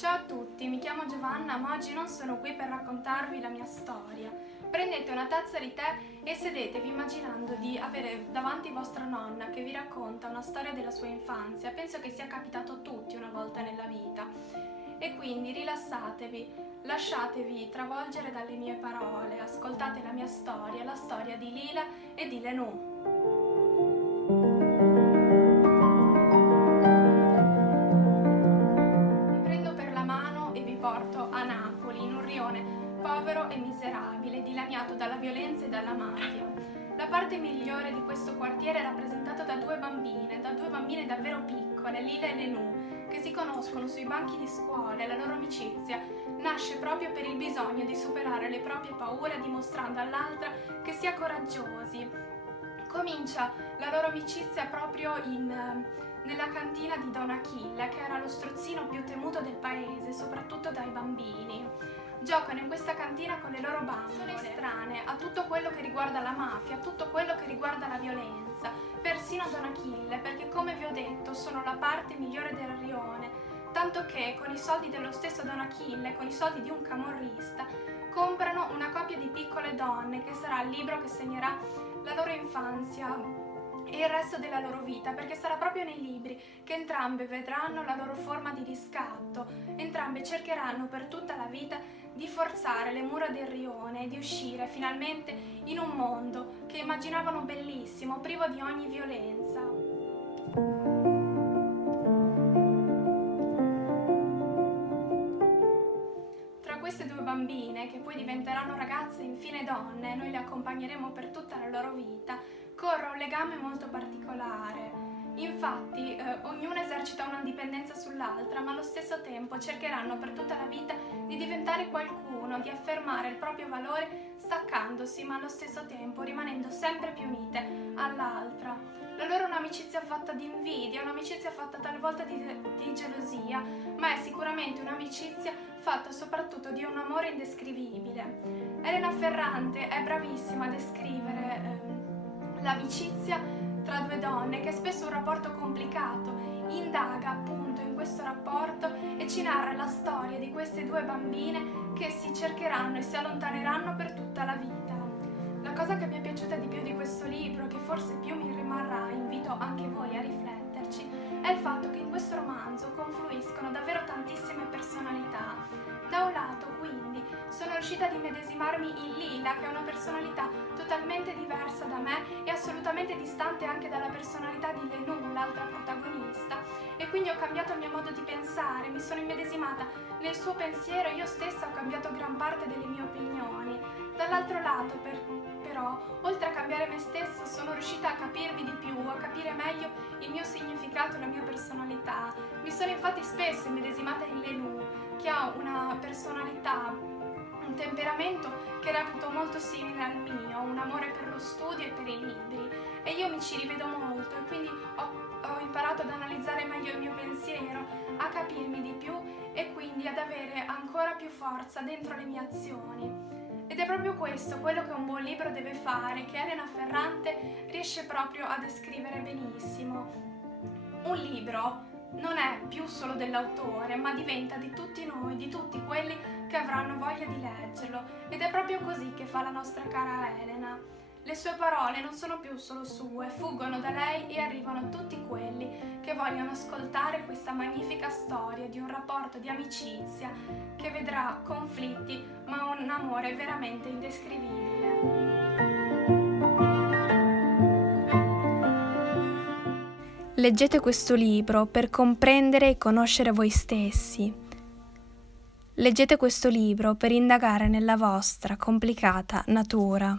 Ciao a tutti, mi chiamo Giovanna, ma oggi non sono qui per raccontarvi la mia storia. Prendete una tazza di tè e sedetevi immaginando di avere davanti vostra nonna che vi racconta una storia della sua infanzia. Penso che sia capitato a tutti una volta nella vita. E quindi rilassatevi, lasciatevi travolgere dalle mie parole, ascoltate la mia storia, la storia di Lila e di Lenù. Porto a Napoli, in un rione povero e miserabile, dilaniato dalla violenza e dalla mafia. La parte migliore di questo quartiere è rappresentata da due bambine davvero piccole, Lila e Lenù, che si conoscono sui banchi di scuola e la loro amicizia nasce proprio per il bisogno di superare le proprie paure, dimostrando all'altra che sia coraggiosi. Comincia la loro amicizia proprio nella cantina di Don Achille, che era lo strozzino più temuto del paese, soprattutto dai bambini. Giocano in questa cantina con le loro bambole, estranee a tutto quello che riguarda la mafia, a tutto quello che riguarda la violenza, persino Don Achille, perché come vi ho detto sono la parte migliore del rione, tanto che con i soldi dello stesso Don Achille, con i soldi di un camorrista, comprano una coppia di Piccole donne, che sarà il libro che segnerà la loro infanzia e il resto della loro vita, perché sarà proprio nei libri che entrambe vedranno la loro forma di riscatto, entrambe cercheranno per tutta la vita di forzare le mura del rione e di uscire finalmente in un mondo che immaginavano bellissimo, privo di ogni violenza. Queste due bambine, che poi diventeranno ragazze e infine donne, noi le accompagneremo per tutta la loro vita, corre un legame molto particolare. Infatti, ognuna esercita una dipendenza sull'altra, ma allo stesso tempo cercheranno per tutta la vita di diventare qualcuno, di affermare il proprio valore staccandosi, ma allo stesso tempo rimanendo sempre più unite all'altra. La loro è un'amicizia fatta di invidia, un'amicizia fatta talvolta di gelosia, ma è sicuramente un'amicizia fatta soprattutto di un amore indescrivibile. Elena Ferrante è bravissima a descrivere l'amicizia tra due donne, che è spesso un rapporto complicato, indaga appunto in questo rapporto e ci narra la storia di queste due bambine che si cercheranno e si allontaneranno per tutta la vita. La cosa che mi è piaciuta di più di questo libro, che forse più mi rimarrà, invito anche voi a rifletterci, è il fatto che in questo romanzo confluiscono davvero tantissime personalità. Da un lato, quindi, sono riuscita ad immedesimarmi in Lila, che è una personalità totalmente diversa da me e assolutamente distante anche dalla personalità di Lenù, l'altra protagonista, e quindi ho cambiato il mio modo di pensare, mi sono immedesimata nel suo pensiero e io stessa ho cambiato gran parte delle mie opinioni. Dall'altro lato, però, oltre a cambiare me stessa, sono riuscita a capirmi di più, a capire meglio il mio significato e la mia personalità. Mi sono infatti spesso immedesimata in Lenù, che ha una personalità, un temperamento che reputo molto simile al mio, un amore per lo studio e per i libri, e io mi ci rivedo molto e quindi ho imparato ad analizzare meglio il mio pensiero, a capirmi di più e quindi ad avere ancora più forza dentro le mie azioni. Ed è proprio questo quello che un buon libro deve fare, che Elena Ferrante riesce proprio a descrivere benissimo. Un libro non è più solo dell'autore, ma diventa di tutti noi, di tutti quelli che avranno voglia di leggerlo. Ed è proprio così che fa la nostra cara Elena. Le sue parole non sono più solo sue, fuggono da lei e arrivano a tutti quelli che vogliono ascoltare questa magnifica storia di un rapporto di amicizia che vedrà conflitti, ma un amore veramente indescrivibile. Leggete questo libro per comprendere e conoscere voi stessi. Leggete questo libro per indagare nella vostra complicata natura.